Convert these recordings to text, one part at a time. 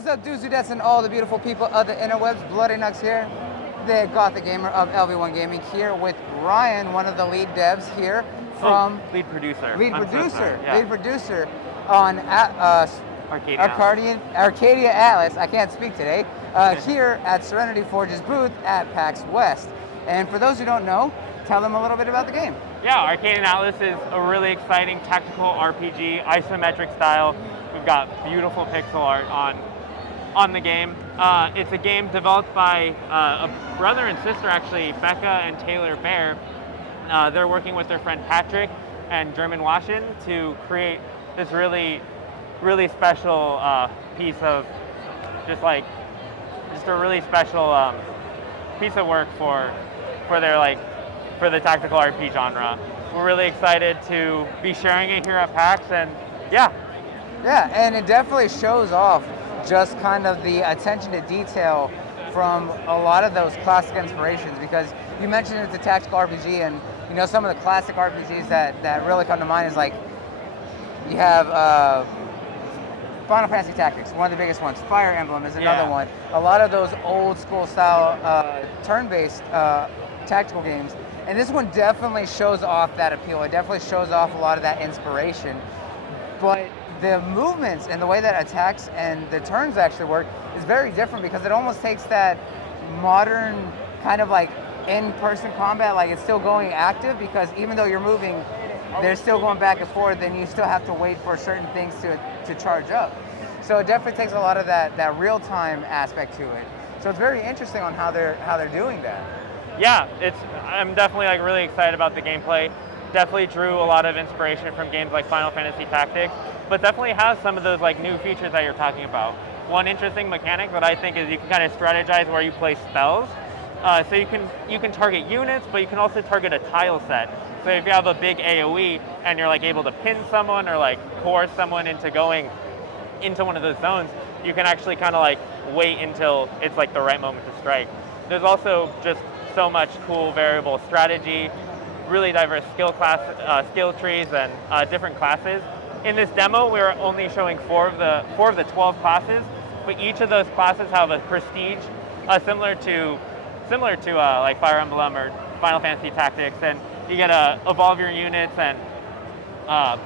What is up, dudes, dudettes, and all the beautiful people of the interwebs? Bloody Nux here, the Gothic Gamer of LV1 Gaming, here with Ryan, one of the lead devs here from... Lead producer. Lead producer on Arcadian Atlas, I can't speak today, here at Serenity Forge's booth at PAX West. And for those who don't know, tell them a little bit about the game. Yeah, Arcadian Atlas is a really exciting tactical RPG, isometric style. We've got beautiful pixel art on the game. It's a game developed by a brother and sister, actually, Becca and Taylor Bear. They're working with their friend Patrick and German Washington to create this really special piece of just a really special piece of work for the tactical RPG genre. We're really excited to be sharing it here at PAX, and yeah, and it definitely shows off just kind of the attention to detail from a lot of those classic inspirations, because you mentioned it's a tactical RPG, and you know, some of the classic RPGs that really come to mind is like, you have Final Fantasy Tactics, one of the biggest ones. Fire Emblem is another one. A lot of those old school style turn-based tactical games. And this one definitely shows off that appeal. It definitely shows off a lot of that inspiration. But the movements and the way that attacks and the turns actually work is very different, because it almost takes that modern kind of like in-person combat, like it's still going active, because even though you're moving, they're still going back and forth, and you still have to wait for certain things to charge up. So it definitely takes a lot of that real-time aspect to it. So it's very interesting on how they're doing that. Yeah, I'm definitely really excited about the gameplay. Definitely drew a lot of inspiration from games like Final Fantasy Tactics, but definitely has some of those new features that you're talking about. One interesting mechanic that I think is you can kind of strategize where you place spells. So you can target units, but you can also target a tile set. So if you have a big AoE and you're able to pin someone or coerce someone into going into one of those zones, you can actually kind of wait until it's the right moment to strike. There's also just so much cool variable strategy, really diverse skill trees, and different classes. In this demo, we're only showing four of the 12 classes, but each of those classes have a prestige similar to Fire Emblem or Final Fantasy Tactics, and you get to evolve your units and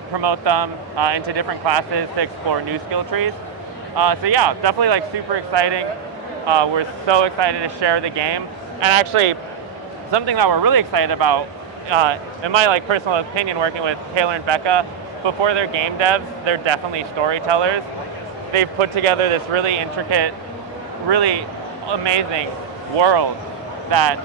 promote them into different classes to explore new skill trees. So yeah, definitely super exciting. We're so excited to share the game, and actually something that we're really excited about, in my personal opinion, working with Taylor and Becca, before they're game devs, they're definitely storytellers. They've put together this really intricate, really amazing world that,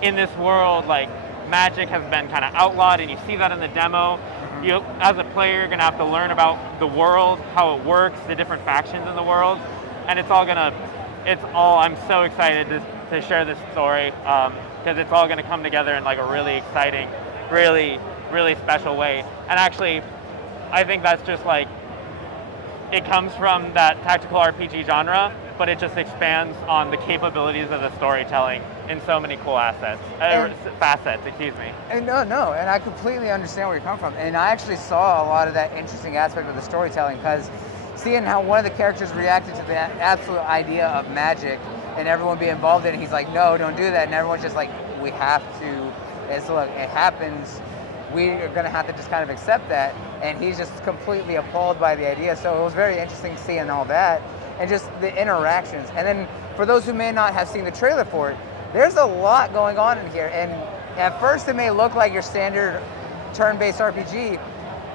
in this world, magic has been kind of outlawed, and you see that in the demo. You, as a player, you're gonna have to learn about the world, how it works, the different factions in the world, and I'm so excited to share this story, because it's all gonna come together in a really exciting, really special way. And actually, I think that's just it comes from that tactical RPG genre, but it just expands on the capabilities of the storytelling in so many cool facets, excuse me. And and I completely understand where you're coming from. And I actually saw a lot of that interesting aspect of the storytelling, because seeing how one of the characters reacted to the absolute idea of magic and everyone be involved in it, he's like, no, don't do that. And everyone's just like, we have to. It's look, it happens. We are going to have to just kind of accept that. And he's just completely appalled by the idea. So it was very interesting seeing all that and just the interactions. And then for those who may not have seen the trailer for it, there's a lot going on in here. And at first it may look like your standard turn-based RPG,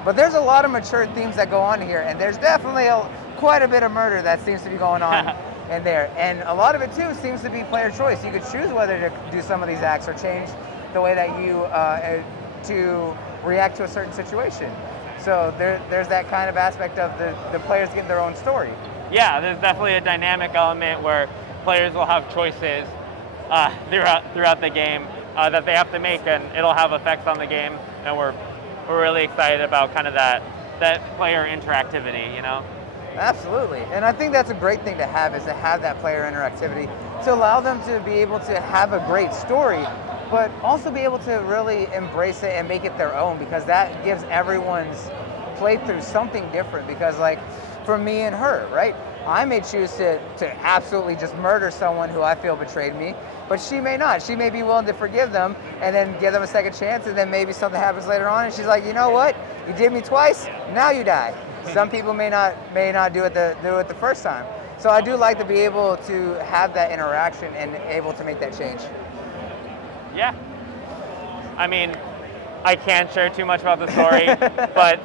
but there's a lot of mature themes that go on here. And there's definitely quite a bit of murder that seems to be going on in there. And a lot of it too seems to be player choice. You could choose whether to do some of these acts or change the way that you to react to a certain situation. So there's that kind of aspect of the players getting their own story. Yeah, there's definitely a dynamic element where players will have choices throughout the game that they have to make, and it'll have effects on the game. And we're really excited about kind of that player interactivity, Absolutely, and I think that's a great thing to have, is to have that player interactivity to allow them to be able to have a great story, but also be able to really embrace it and make it their own, because that gives everyone's playthrough something different. Because for me and her, right? I may choose to absolutely just murder someone who I feel betrayed me, but she may not. She may be willing to forgive them and then give them a second chance, and then maybe something happens later on, and she's like, you know what? You did me twice, now you die. Some people may not do it the first time. So I do like to be able to have that interaction and able to make that change. Yeah. I mean, I can't share too much about the story, but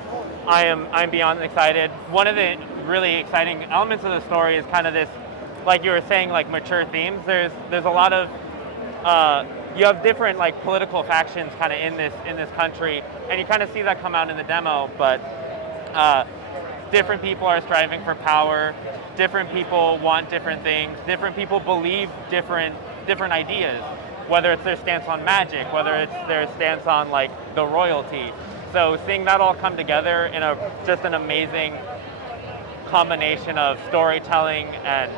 I'm beyond excited. One of the really exciting elements of the story is kind of this, like you were saying, like mature themes. There's a lot of you have different like political factions kind of in this country, and you kind of see that come out in the demo. But different people are striving for power. Different people want different things. Different people believe different ideas. Whether it's their stance on magic, whether it's their stance on like the royalty. So seeing that all come together in just an amazing combination of storytelling and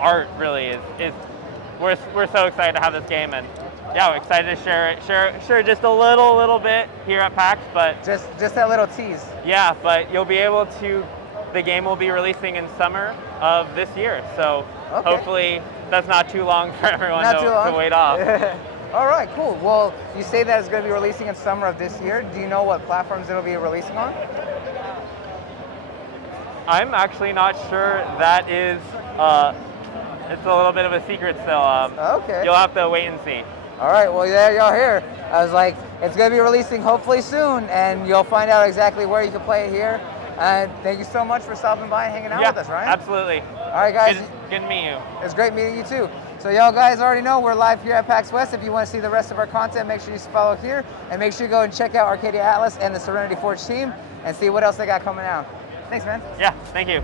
art really is we're so excited to have this game, and yeah, we're excited to share just a little bit here at PAX, but just that little tease. Yeah, but you'll be able to. The game will be releasing in summer of this year, so hopefully that's not too long for everyone to wait off. All right, cool. Well, you say that it's going to be releasing in summer of this year. Do you know what platforms it'll be releasing on? I'm actually not sure. That is, it's a little bit of a secret still. Okay. You'll have to wait and see. All right, well, there y'all hear. I was like, it's going to be releasing hopefully soon, and you'll find out exactly where you can play it here. And thank you so much for stopping by and hanging out with us, Ryan. Absolutely. All right, guys. Good to meet you. It's great meeting you, too. So y'all guys already know we're live here at PAX West. If you want to see the rest of our content, make sure you follow here, and make sure you go and check out Arcadian Atlas and the Serenity Forge team and see what else they got coming out. Thanks, man. Yeah, thank you.